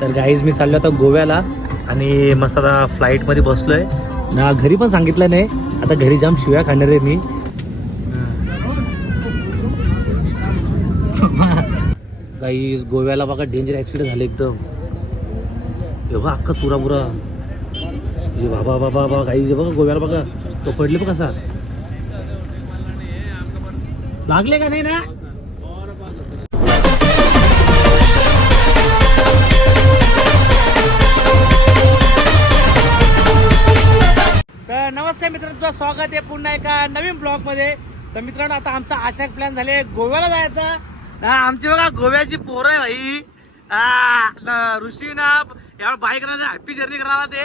तर गाईज मी चाललो आता गोव्याला आणि मस्त आता फ्लाईटमध्ये बसलोय. ना घरी पण सांगितलं नाही. आता घरी जाम शिव्या खाणार आहे मी. गाईज गोव्याला बघा डेंजर ॲक्सिडेंट झाले एकदम. एवढा अख्खा चुरा मुरा हे बाबा बाबा बाबा गाई बघा गोव्याला बघा. तो पडले बघ कसा लागले का नाही ना? नमस्कार मित्रांनो तुझं स्वागत आहे पुन्हा एका नवीन ब्लॉगमध्ये तर मित्रांनो आता आमचा आशाक प्लॅन झाले गोव्याला जायचा. ना आमची बघा गोव्याची पोरं आहे भाई. हा, ऋषी ना यावर बाईक हॅपी जर्नी करावा ते.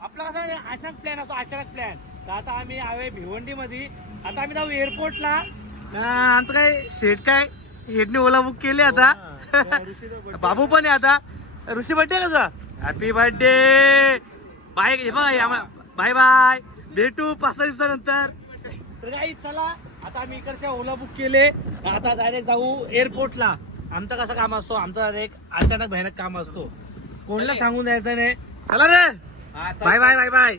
आपला कसा अचानक प्लॅन असतो अचानक प्लॅन तर आता आम्ही आवे भिवंडी मध्ये आता आम्ही जाऊ एअरपोर्टला आमचं काय शेट काय शेटने ओला बुक केले आता. बाबू पण आहे आता. ऋषी बर्थडे कसा हॅपी बर्थडे बाय हे बघा बाय बाय भेटू पाच सहा दिवसानंतर. तर काही चला आता आम्ही इकडच्या ओला बुक केले. आता डायरेक्ट जाऊ एअरपोर्टला आमचा कसा काम असतो? आमचा एक अचानक भयानक काम असतो. कोणला सांगून द्यायचं नाही. चला रे. बाय बाय बाय बाय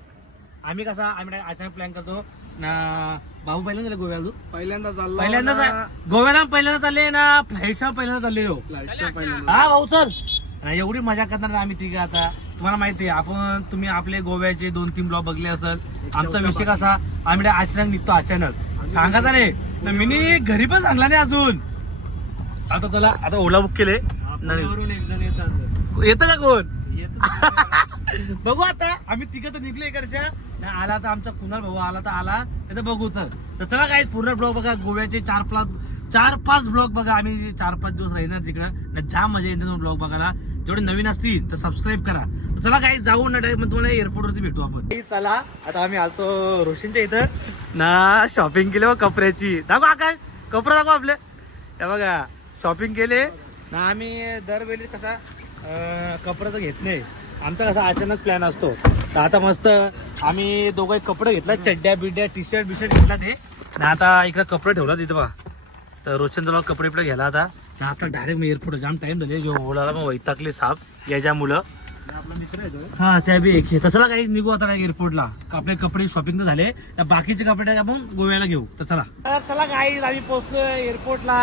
आम्ही कसा आम्ही अचानक प्लॅन करतो. ना बाबू पहिल्यांदा गेले गोव्याला? पहिल्यांदा चाललो पहिल्यांदा गोव्याला पहिल्यांदा चालले ना फ्लाईटच्या पहिल्यांदा चालले हो. हा भाऊ चल. एवढी मजा करणार ना आम्ही तिघं आता. तुम्हाला माहिती आहे आपण तुम्ही आपले गोव्याचे दोन तीन ब्लॉग बघले असेल. आमचा विषय कसा आम्ही अचानक निघतो अचानक सांगायचा रे तर मी घरी पण सांगला नाही अजून. आता चला आता ओला बुक केले. येतं का कोण? बघू आता. आम्ही तिघं तर निघले इकडच्या. नाही आला तर आमचा कुणाल भाऊ आला तर आला. तर बघू तर तर चला काय पूर्ण ब्लॉग बघा. गोव्याचे चार पाच चार पाच ब्लॉग बघा. आम्ही चार पाच दिवस राहणार तिकडं. जाम मजा येते ब्लॉग बघायला. जेवढे नवीन असतील तर सबस्क्राईब करा. तर चला काही जाऊ ना डायरेक्ट मग तुम्हाला एअरपोर्टवरती भेटू आपण. चला आता आम्ही आलतो रोशनच्या इथं. ना शॉपिंग केली कपड्याची दाखवा आकाश कपडे दाखवा आपले. त्या बघा शॉपिंग केले. ना आम्ही दरवेळी कसा अं, कपडा तर घेत नाही. आमचा कसा अचानक प्लॅन असतो. तर आता मस्त आम्ही दोघं कपडे घेतला चड्ड्या बिड्ड्या टी शर्ट बिशर्ट घेतला ते. ना आता इकडे कपडे ठेवला तिथं बा तर रोशन तुला कपडे इकडे घ्यायला आता. आता डायरेक्ट मी एअरपोर्ट जाम टाइम झाले जो ओलाला मग वैतागले साप. याच्या मुलं आपला मित्र आहे. हा त्या बी एकशे तसला काही निघू आता एअरपोर्टला आपले कपडे शॉपिंग तर झाले. त्या बाकीचे कपडे आपण गोव्याला घेऊ. तर चला. चला काही आम्ही पोहोचलो एअरपोर्टला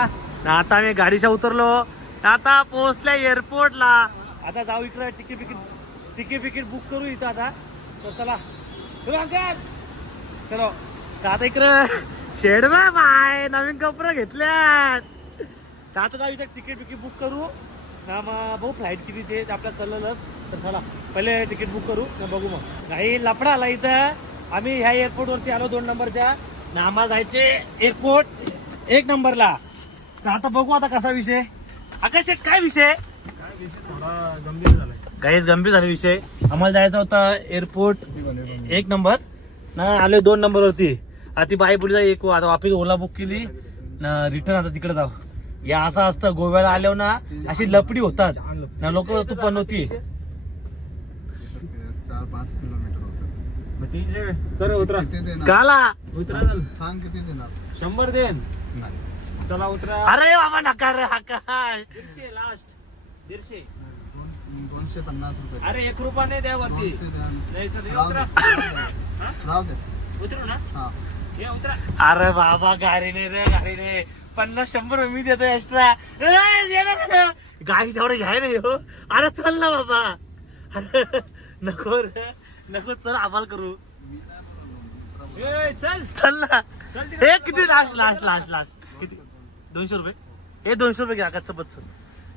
आता आम्ही गाडीच्या उतरलो. आता पोहोचल्या एअरपोर्टला आता जाऊ इकडं. तिकीट बिकीट तिकीट बिकीट बुक करू इथं आता. तर चला. चलो आता इकडं शेड बाय. नवीन कपडे घेतल्यात. तर आता जाऊ इथं तिकीट बिकीट बुक करू. ना मग बघू फ्लाईट कितीचे ते आपल्याला चाललेलं तर चला पहिले तिकीट बुक करू ना बघू मग. काही लफडा आला इथं. आम्ही ह्या एअरपोर्टवरती आलो दोन नंबरच्या. ना आम्हाला जायचे एअरपोर्ट एक नंबरला. तर आता बघू आता कसा विषय. आकाश शेठ, काय विषय? काय विषय थोडा गंभीर झालाय. काहीच गंभीर झाला विषय. आम्हाला जायचा होता एअरपोर्ट एक नंबर. ना आलोय दोन नंबर वरती आता ती बाई बोलली एक आता वापिस ओला बुक केली. ना रिटर्न आता तिकडे जाऊ. या असं असतं गोव्याला आल्यावर ना अशी लपडी होतात. ना लोक तू पण होती. चार पाच किलोमीटर होतं. तीनशे उतरा. काला. उतरा. सांग किती देणार? शंभर देन. चला उतरा. अरे बाबा नका रे हा काय? दीडशे लास्ट दीडशे. दोन- दोनशे पन्नास रुपये. अरे एक रुपया नाही द्या वरती. नाही सर उतरा. दे. राहू दे. उतरू ना. हा. ये उतरा. अरे बाबा गाडीने रे गाडीने. पन्नास शंभर रुपये मी देतो एक्स्ट्रा गाडी तेवढे घ्याय रे हो. अरे चल ना बाबा. अरे नको रे. नको चल आम्हाला करू. ए चल. चल ना. चल. हे किती लास्ट लास्ट लास्ट लास्ट किती? दोनशे रुपये? हे दोनशे रुपये घ्या कच्चं बच्च.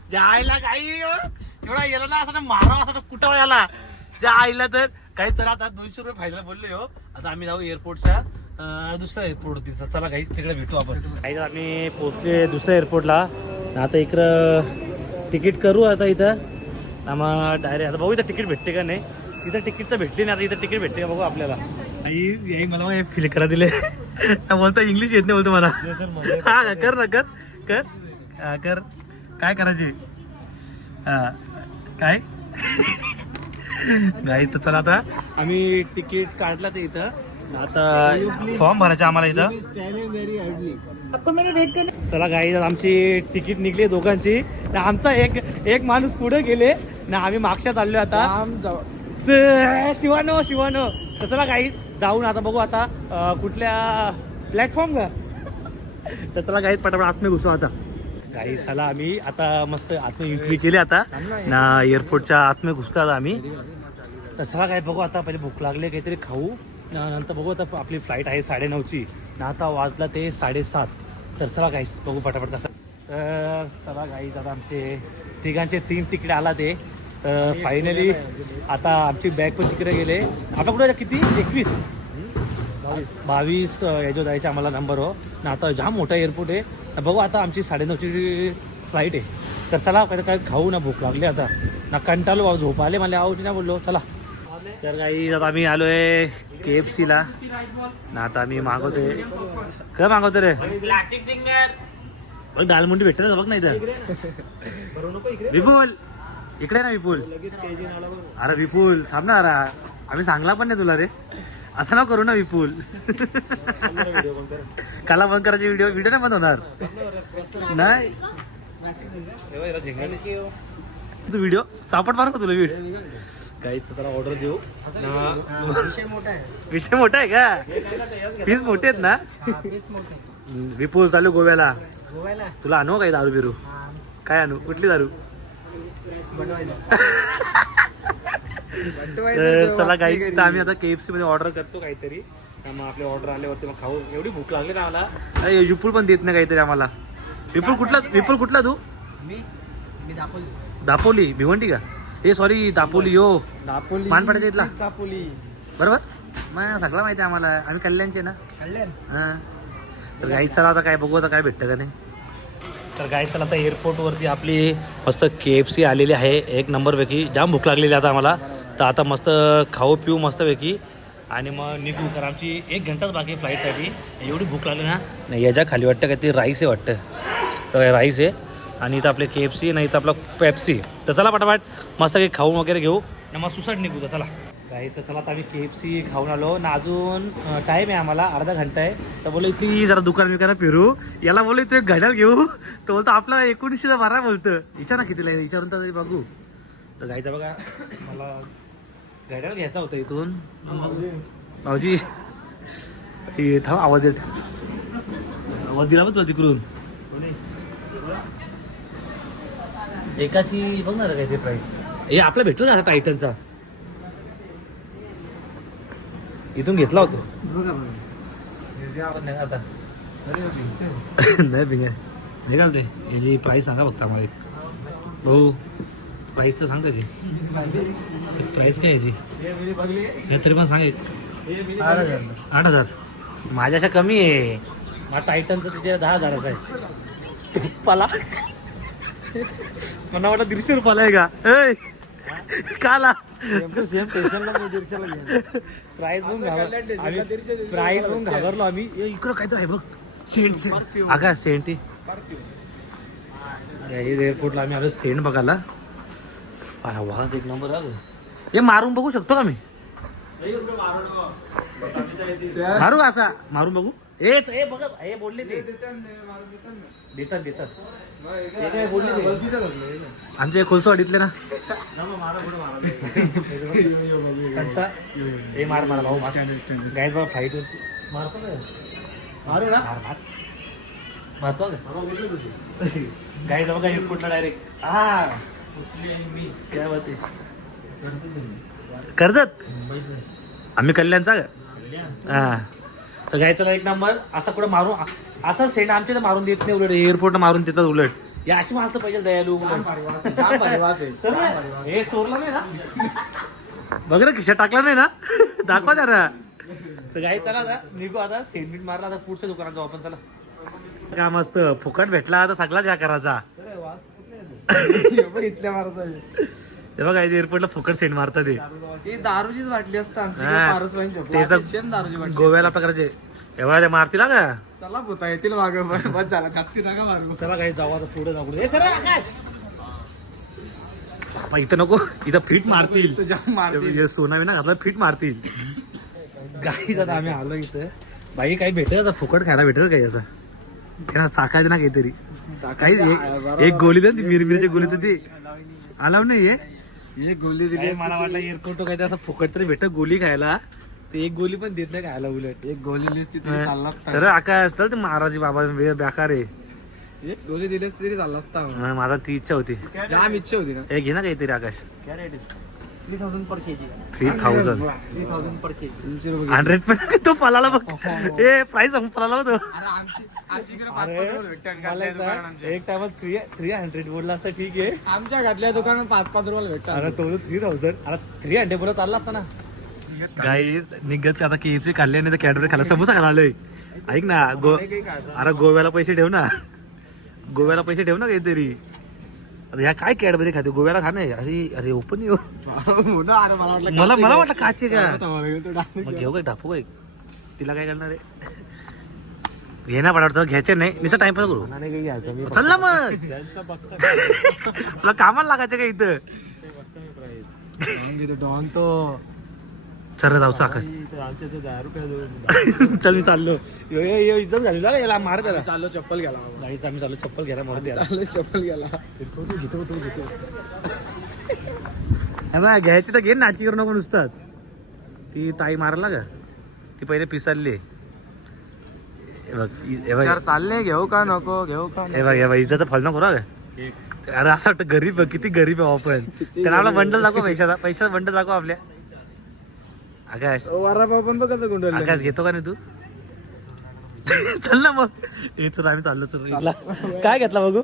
ज्या आईला काही एवढा गेला ना असं ना मारा असं ना कुठं याला. ज्या आईला तर काही चला आता दोनशे रुपये फायदा बोलले हो. आता आम्ही जाऊ एअरपोर्टच्या दुसऱ्या एअरपोर्ट तिथं. चला काही तिकडे भेटू आपण. काही आम्ही पोहोचले दुसऱ्या एअरपोर्टला आता इकडं तिकीट करू आता इथं. आम्हाला डायरेक्ट आता बघू इथं तिकीट भेटते का नाही. इथं तिकीट तर भेटली नाही आता इथं तिकीट भेटते का बघू आपल्याला. आई मला फील करा दिले. बोलता इंग्लिश येत नाही बोलतो मला. हा कर ना कर. कर. हा, कर. काय करायचे? हा. काय? नाही तर चला आता. आम्ही तिकीट काढला ते इथं. आता फॉर्म भरायचा आम्हाला इथं. चला गाई आमची तिकीट निघली दोघांची. आमचा एक एक माणूस पुढे गेले. ना आम्ही मागच्या चाललोय आता. शिवानो शिवानो. चला काही जाऊन आता बघू आता कुठल्या प्लॅटफॉर्म का तर चला काही पटापट आतमध्ये घुसू आता. काही चला आम्ही आता मस्त आतमध्ये एंट्री केली आता. ना एअरपोर्टच्या आतमध्ये घुसतो आता आम्ही. तर चला काय बघू आता पहिले भूक लागली काहीतरी खाऊ. नंतर बघू आता आपली फ्लाईट आहे साडेनऊची. ना आता वाजला ते साडेसात. तर चला काही बघू पटापट कसं. तर चला काही आता आमचे तिघांचे तीन तिकडे आला ते. तर फायनली आता आमची बॅग पण तिकडे गेले. आता कुठे किती? एकवीस. बावीस. याच्यावर जायचे आम्हाला नंबर हो. ना आता जाम मोठा एअरपोर्ट आहे. तर बघू आता आमची साडेनऊची फ्लाईट आहे. तर चला काय काय खाऊ ना भूक लागली आता. ना कंटाळलो बाबा झोप आले. मला आवडली ना बोललो चला. तर काही आता आम्ही आलोय के एफ सीला ना आता आम्ही मागवतोय. काय मागवतो रे. क्लासिक सिंगर बघ दालमुंडी भेटत ना बघ नाही तर विपुल. इकडे ना विपुल. अरे विपुल थांब ना अरे आम्ही सांगला पण नाही तुला रे. असं ना करू ना विपुल. काला बंद करायचे व्हिडिओ व्हिडिओ नाही बंद होणार. नाही. तू व्हिडिओ चापट मारू का तुला व्हिडिओ काही त्याला ऑर्डर देऊ. विषय मोठा आहे. विषय मोठा आहे का? फीस मोठे आहेत ना? विपुल चालू गोव्याला. गोव्याला? तुला आणू काही दारू बिरू? काय आणू? कुठली दारू? तर चला काही तर आम्ही आता केएफसी मध्ये ऑर्डर करतो काहीतरी. तर मग आपले ऑर्डर आल्यावरती मग खाऊ. एवढी भूक लागली ना आम्हाला. अरे विपुल पण देत नाही काहीतरी आम्हाला. विपुल कुठला विपुल कुठला तू? मी मी दापोली दापोली भिवंडी का? ए सॉरी दापोली यो दापोली मानपाड्याच्या इथला? दापोली. बरोबर? मग सगळं माहिती आहे आम्हाला. आम्ही कल्याणचे ना. कल्याण? हां. तर गाई चला आता काय बघू आता काय भेटतं का नाही. तर गाई चला आता एअरपोर्टवरती आपली मस्त के एफ सी आलेली आहे. एक नंबरपैकी. जाम भूक लागलेली आता आम्हाला. तर आता मस्त खाऊ पिऊ मस्तपैकी. आणि मग निघू कारण आमची एक घंटाच बाकी आहे फ्लाईटसाठी एवढी भूक लागली ना. नाही याच्या खाली वाटतं काय ते राईस आहे वाटतं. तर राईस आहे. आणि इथं आपले के एफ सी नाही तर आपलं पेप्सी तर चला पटापट मस्त काही खाऊन वगैरे घेऊ. आणि मग सुसाट निघू तर चला. काही तर चला आता आम्ही के एफ सी खाऊन आलो. ना अजून टाईम आहे आम्हाला अर्धा घंटा आहे. तर बोललो इथली जरा दुकान बिकान फिरू. याला बोलू इथे घड्याळ घेऊ. तर बोलतो आपला एकोणीसशे बारा बोलतं. विचारा कितीला विचारून तर तरी बघू. तर गायचं बघा मला घड्याळ घ्यायचा होता इथून. भाऊजी थांब आवाज येत आवाज दिला बघ तुला तिकडून. एकाची बघणार काय ते प्राईस हे आपला भेटतो ना टायटनचा इथून घेतला होतो. बघा बघा. नाही नाही नाही घालते याची प्राईस सांगा फक्त आम्हाला एक. भाऊ प्राईस तर सांग त्याची प्राईस काय याची? हे तरी पण सांग एक. आठ हजार. आठ हजार माझ्याशा कमी आहे. माझा टायटनचं तिथे दहा हजाराचा आहे. पाला मला वाटलं दीडशे रुपयाला आहे का? काला. सेम पेशंटला दीडशेला. प्राईस घाबर बघून घाबरलो. आम्ही इकडं काहीतरी आहे बघ. सेंट सेंट अगा सेंट एअरपोर्टला आम्ही आलो सेंट बघायला. अरे वाज एक नंबर आलो हे मारून बघू शकतो का मी मारू असा? मारून बघू. ए बघ हे बोलले ते. देतात देतात. काय बोलले ते? काय? आमच्या खोलसवाडीतले ना. त्यांचा हे मार मार. भाऊ मार. बाबा फाईट होती. मारतो का ना. मार मार. मारतो का गायच बघा एअरपोर्टला डायरेक्ट हा काय बात आहे. कर्जत? आम्ही कल्याणचा का? हा. तर गायचा एक नंबर. असा कुठं मारून असा सेंड आमच्या इथं मारून देत नाही उलट. एअरपोर्टला मारून देतात उलट. या अशी माणसं पाहिजे दयालू आहे. हे चोरला नाही ना? बघ ना खिशा टाकला नाही ना? दाखवा जरा. तर गाई चला आता निघू आता. सेंडमीट मारला आता पुढच्या दुकानात जाऊ आपण चला. का मस्त फुकट भेटला आता सगळा ज्या करायचा. इथल्या आहे. हे बघा एअरपोर्टला फुकट सेंड मारतात ते ही दारूचीच बाटली असतं आमची हा. Paras wine shop. तेच तर सेम दारूची बाटली गोव्याला प्रकारचे एवढा ते मारतील हा का? चला भूता येतील माग बस झाला. छाती नका मारू? चला काही जाऊ आता पुढे जाऊ पुढे. ए, खरं आकाश! बाप्पा, इथं नको. इथं फिट मारतील. तर जाम मारतील. हे सोना विना घातला फिट मारतील. गाई जाता आम्ही आलो इथं. बाई काही भेटेल आता? फुकट खायला भेटेल काही असं? त्यांना साकायचं ना काहीतरी. काही एक- एक गोळी दे ना ती मिरमिरची गोळी तर ती आलाव नाही आहे एक गोली काय मला वाटलं एअरपोर्ट काही असं फुकट तरी भेट गोली खायला. ते एक गोली पण देत नाही खायला उलट. एक गोली दिलीस तरी चालला तर आकाश असतं ते महाराजी बाबा बेकार आहे. एक गोली दिलीस तरी चालला असता. मला ती इच्छा होती. जाम इच्छा होती ना. हे घे ना काहीतरी Akash. Three thousand per KG. Three thousand. Three thousand per hundred पण तो पलाला बघ. ए प्राइस सांग पलाला आमच्या. एक टायमात थ्री थ्री हंड्रेड बोलला असता ठीक आहे. आमच्या घातल्या दुकानात पाच पाच रुपयाला भेटतात. अरे तो थ्री थाउजंड अरे थ्री हंड्रेड बोलत चालला असता ना. गाई निघत का आता केएफसी खाल्ले नाही तर कॅडबरी खाल्ला. समोसा खायला आलोय ऐक ना गो अरे गोव्याला पैसे ठेव ना. गोव्याला पैसे ठेव ना काहीतरी. आता ह्या काय कॅडबरी खाते? गोव्याला खाणे अरे अरे ओपन येऊ हो. अरे मला वाटलं मला मला वाटलं काचे का? मग घेऊ काय टाकू काय तिला काय करणार आहे? घे ना पडावं घ्यायचे नाही. निसा टाइमपास करू. चल ना मग. तुला कामाला लागायचं का इथं? डॉन तो. चल रे जाऊचं आकाश चल मी चाललो. यो यो यो इज्जत झाली ना याला मार त्याला. चाललो चप्पल बाबा. गाईच आम्ही चाललो चप्पल घ्यायला याला चाललो चप्पल गेला हे बघ, घ्यायची तर घे नाटकी करू नको नुसतात ती ताई मारला का? ती पहिले चार चालले घेऊ का नको घेऊ का हे बघ हे बघ इज्जत फल नको का अरे असं वाटतं गरीब किती गरीब आहे आपण. त्याला आपला बंडल दाखव पैशाचा पैशाचा बंडल दाखव आपल्या. आकाश. वरापाव पण बघ कसं गुंडवलं आकाश घेतो का नाही तू? चल ना मग. हे तर आम्ही चाललो चल. इथला. काय घेतला बघू?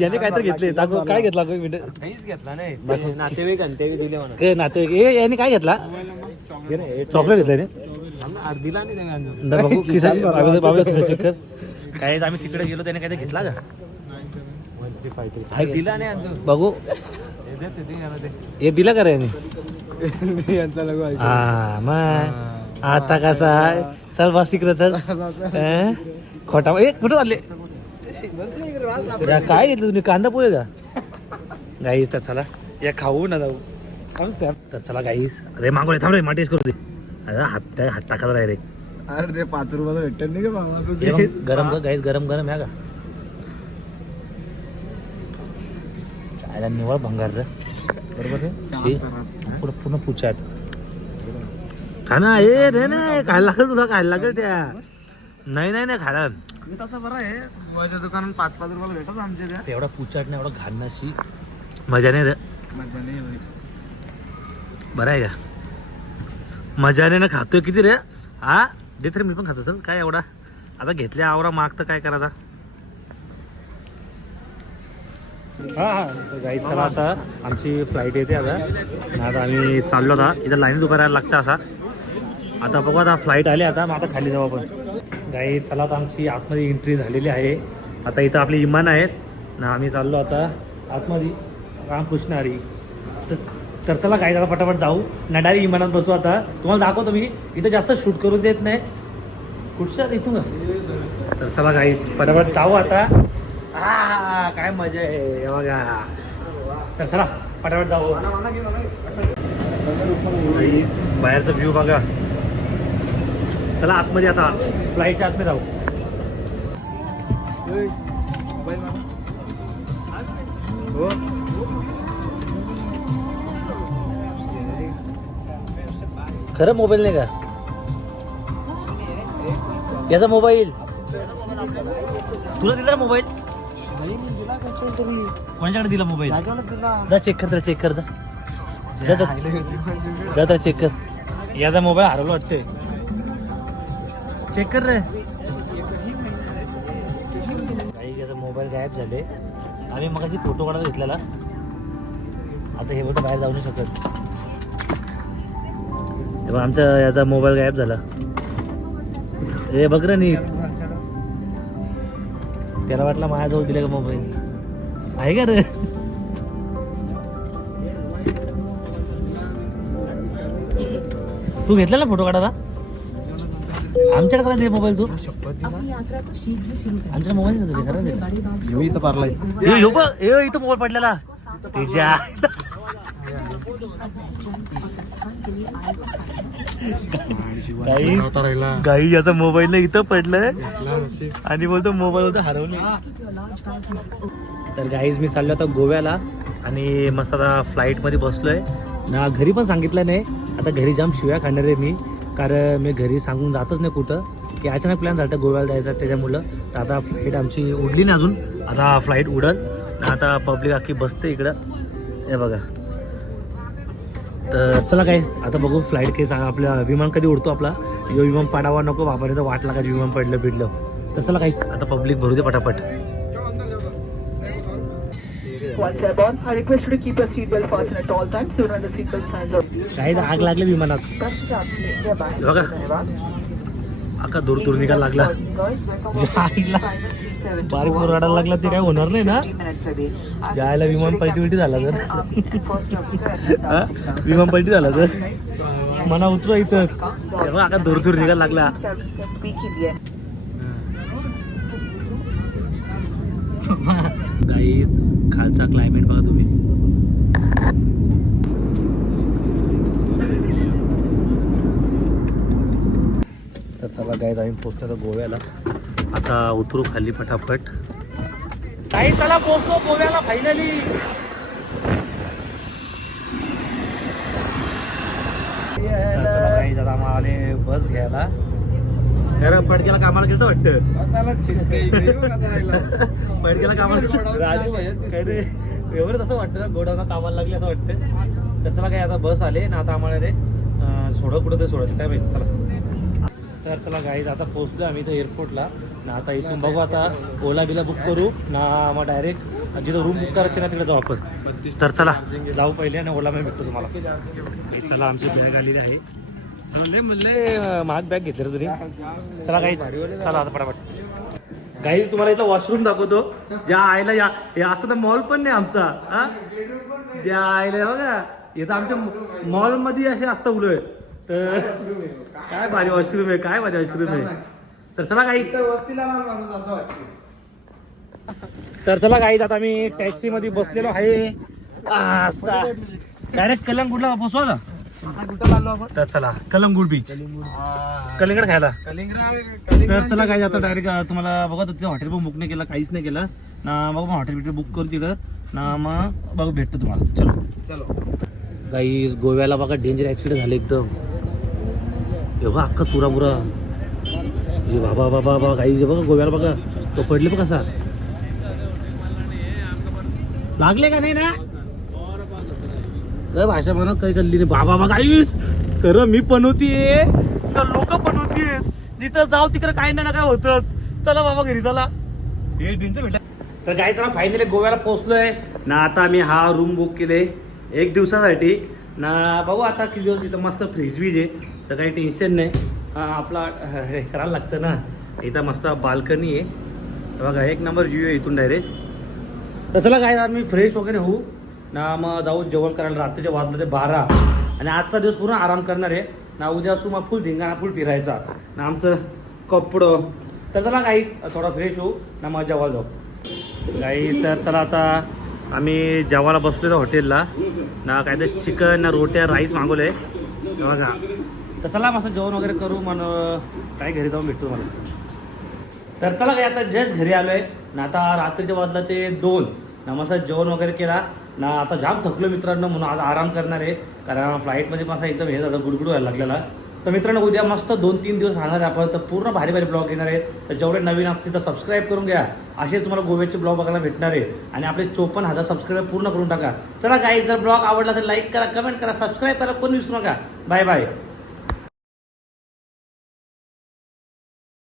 याने काहीतरी घेतले. दाखव काय घेतला मिनिट काहीच घेतला नाही. नातेवाईक ते दिले म्हणा ते नाते ए याने काय घेतला? चॉकलेट घेतलं रे दिला नाही त्याने अजून. नंतर बघू बाबा चेक कर. काय आम्ही तिकडे गेलो त्याने काहीतरी घेतला का? काय दिला नाही बघू. हे दे, ते दे याला दे. हे दिला का रे याने? यांचा. हा मग. आता कसा आहे? चल बस इकडे चल. अं? खोटा ए कुठं चालले? काय घेतलं तुम्ही? कांदा पोहे का गाईस तर चला. या खाऊ ना जाऊ. तर चला गाईस. अरे मागवले. थांब रे माटीस करू दे. अरे हात हात टाकायला डायरेक्ट अरे ते पाच रुपयाला भेटत नाही का बाबा तू गरम गाईस गरम गरम आहे का? चायला निवळ भंगार रे. बरोबर रे शी. पूर्ण पुचाट खा ना ए रे नाही खायला लागेल तुला खायला लागेल त्या. नाही नाही नाही खायला मी तसं बरं आहे. माझ्या दुकानात पाच पाच रुपयाला भेटत आमच्या त्या. एवढा पुचाट नाही एवढा घालण्याची मजा नाही रे. मजा नाही. बरं आहे का? मजाने ना खातोय किती रे? हा? दे तरी मी पण खातो चल. काय एवढा? आता घेतल्या आवरा माग तर काय करायचा? हां हां. तर चला आता आमची फ्लाईट येते आता. आता आम्ही चाललो आता. इथं लाईन उभं राहायला लागतं असा. आता बघू आता फ्लाईट आली आता मग आता खाली जाऊ आपण. गाई चला आता आमची आतमध्ये एंट्री झालेली आहे. आता इथं आपली इमान आहेत. ना आम्ही चाललो आता आतमध्ये. रामकृष्ण हरी. तर तर चला काही जरा पटापट जाऊ. नडारी विमानात बसू आता. तुम्हाला दाखवतो मी. इथं जास्त शूट करून देत नाही. कुठच्या इथून? तर चला काही पटापट जाऊ आता. आ, काय मजा आहे. हे बघा. तर चला पटापट जाऊ. बाहेरचा व्ह्यू बघा. चला आतमध्ये आता. फ्लाईटच्या आतमध्ये जाऊ. मोबाईल. हो. खरं मोबाईल नाही का? याचा मोबाईल तुला दिला ना कोणाच्याकडे दिला मोबाईल जा चेक कर चेक कर जा. जा, जा. जा तर चेक कर. याचा मोबाईल हरवला वाटते चेक कर रे. काही याचा मोबाईल गायब झाले. आम्ही मग फोटो काढायला घेतलेला. आता हे बोलतं बाहेर जाऊ नाही शकत. हे बघ, आमच्या याचा मोबाईल गायब झाला. हे बघ रे नीट. त्याला वाटलं माझ्याजवळ दिला का मोबाईल आहे का रे? तू घेतला ना फोटो काढायला आमच्याकडे करा दे मोबाईल तू. अपनी यात्रा को शीघ्र शुरू करें. आमच्याकडे मोबाईल दे, खरं इथं मोबाईल पडलेला. तिच्या गाई गाई याचा मोबाईल ना इथं पडलंय. आणि बोलतो मोबाईल होता हरवले. तर गाईज मी चाललो आता गोव्याला. आणि मस्त आता फ्लाईटमध्ये मध्ये बसलोय. ना घरी पण सांगितलं नाही. आता घरी जाम शिव्या खाणार आहे मी. कारण मी घरी सांगून जातच नाही कुठं. की अचानक प्लॅन झाला गोव्याला जायचं त्याच्यामुळं. तर आता फ्लाईट आमची उडली नाही अजून. आता फ्लाईट उडल. आता पब्लिक अख्खी बसते इकडं. हे बघा. तर चला काय आता बघू फ्लाईट केस आपल्या विमान कधी उडतो आपला. यो विमान पाडावा नको बाबाने तर वाट लागा विमान पडलं पिडलं तर चला काही आता पब्लिक भरू दे पटापट. Once airborne, I request you to keep your seatbelt fastened at all times. You know the seatbelt signs are काही आग लागली विमानात. बघा. अख्खा दूर दूर निघायला लागला. बारीक रडायला लागला ते काय होणार नाही ना? जायला विमान पलटी झाला तर? विमान पलटी झाला तर? मना उतरू इथंच. अख्खा दूर दूर निघायला लागला. गाईज खालचा क्लायमेट बघा तुम्ही. तर चला गाईज आम्ही आता गोव्याला. आता उतरू खाली फटाफट काही चला पोचलो गोव्याला फायनली आले बस घ्यायला. खरं पडक्याला कामाला गेलं वाटतं. पडक्याला कामाला गोडाऊन राज- चालू आहे, दिसतंय. काय रे, एवढं तसं वाटतं ना कामाला लागले असं वाटतं. तर चला काय आता बस आले ना आता आम्हाला ते अं, सोडा कुठं ते सोडायचं काय माहिती चला. तर चला गाईज आता पोहोचलो आम्ही इथं एअरपोर्टला ना आता इथून बघू आता ओला बिला बुक करू. ना मग डायरेक्ट जिथं रूम बुक करायची ना तिकडे जाऊ आपण. तर चला जाऊ पहिले आणि ओला मी भेटतो तुम्हाला. चला आमची बॅग आलेली आहे. म्हणले म्हणले महाग बॅग घेतली रे तुम्ही चला काही चला आता पटापट. काही तुम्हाला इथं वॉशरूम दाखवतो. ज्या आयला या हे असं तर मॉल पण नाही आमचा हा? ज्या आयला बघा इथं आमच्या मॉलमध्ये असे असतं उलट. तर काय भारी वॉशरूम आहे काय भारी वॉशरूम आहे. तर चला काही वस्तीला लहान माणूस असं वाटतं तर चला काही आता आम्ही टॅक्सी मध्ये बसलेलो आहे. डायरेक्ट कलंगूटला बसवा ना तर चला कलंगूट बीच कलिंगड खायला. तर चला काय आता डायरेक्ट तुम्हाला बघा तिथे हॉटेल पण बुक नाही केलं काहीच नाही केलं. ना बघू हॉटेल बिटेल बुक करू तिथं ना मग बघू भेटतो तुम्हाला. चलो. चलो. काही गोव्याला बघा डेंजर ऍक्सिडेंट झाले एकदम. बघा अख्खा चुरा मुरा हे बाबा बाबा बाबा काही बघा गोव्याला बघा. तो पडले बघा कसा. लागले का नाही ना? काय भाषा म्हणा काही कल्ली नाही. बाबा बाबा काही खरं मी पनवतीये. तर लोक पनवतीये जिथं जाऊ तिकडे काही ना काय होतच. चला बाबा घरी चला. हे डेंजर भेटा. तर काय चला फायनली गोव्याला पोहोचलोय. ना आता आम्ही हा रूम बुक केले. एक दिवसासाठी. ना भाऊ आता किती दिवस इथं मस्त फ्रीज बीज आहे. तर काही टेन्शन नाही. आपला हे करायला लागतं ना. इथं मस्त बाल्कनी आहे. बघा एक नंबर व्ह्यू आहे इथून डायरेक्ट तर चला काय आम्ही फ्रेश वगैरे होऊ. ना मग जाऊ जेवण करायला. रात्रीचे वाजले ते बारा. आणि आजचा दिवस पूर्ण आराम करणार आहे. ना उद्या असू मग फुल धिंगाणा फुल फिरायचा. ना आमचं कपडं. तर चला काही थोडा फ्रेश होऊ. ना मग जेव्हा जाऊ. काही तर चला आता आम्ही जेवायला बसलेलो हॉटेलला. ना काय तर चिकन ना रोट्या राईस मागवलं आहे बघा. तर चला मस्त जेवण वगैरे करू मन काय घरी जाऊन भेटतो मला तर चला काय आता जस्ट घरी आलोय. ना आता रात्रीच्या वाजला ते दोन. ना मस्त जेवण वगैरे केला. ना आता जाम थकलो मित्रांनो म्हणून आज आराम करणार आहे. कारण फ्लाईटमध्ये मसा एकदम हे झालं गुडगुड व्हायला लागलेला. तर मित्रांनो उद्या मस्त दोन तीन दिवस राहणार आहे आपण. तर पूर्ण भारी भारी ब्लॉग येणार आहे. तर जेवढे नवीन असतील तर सबस्क्राईब करून घ्या. असेच तुम्हाला गोव्याचे ब्लॉग बघायला भेटणार आहे. आणि आपले चोपन्न हजार सबस्क्राईब पूर्ण करून टाका. चला काही जर ब्लॉग आवडला तर लाईक करा कमेंट करा सबस्क्राईब करा कोणी विसरू नका. Bye bye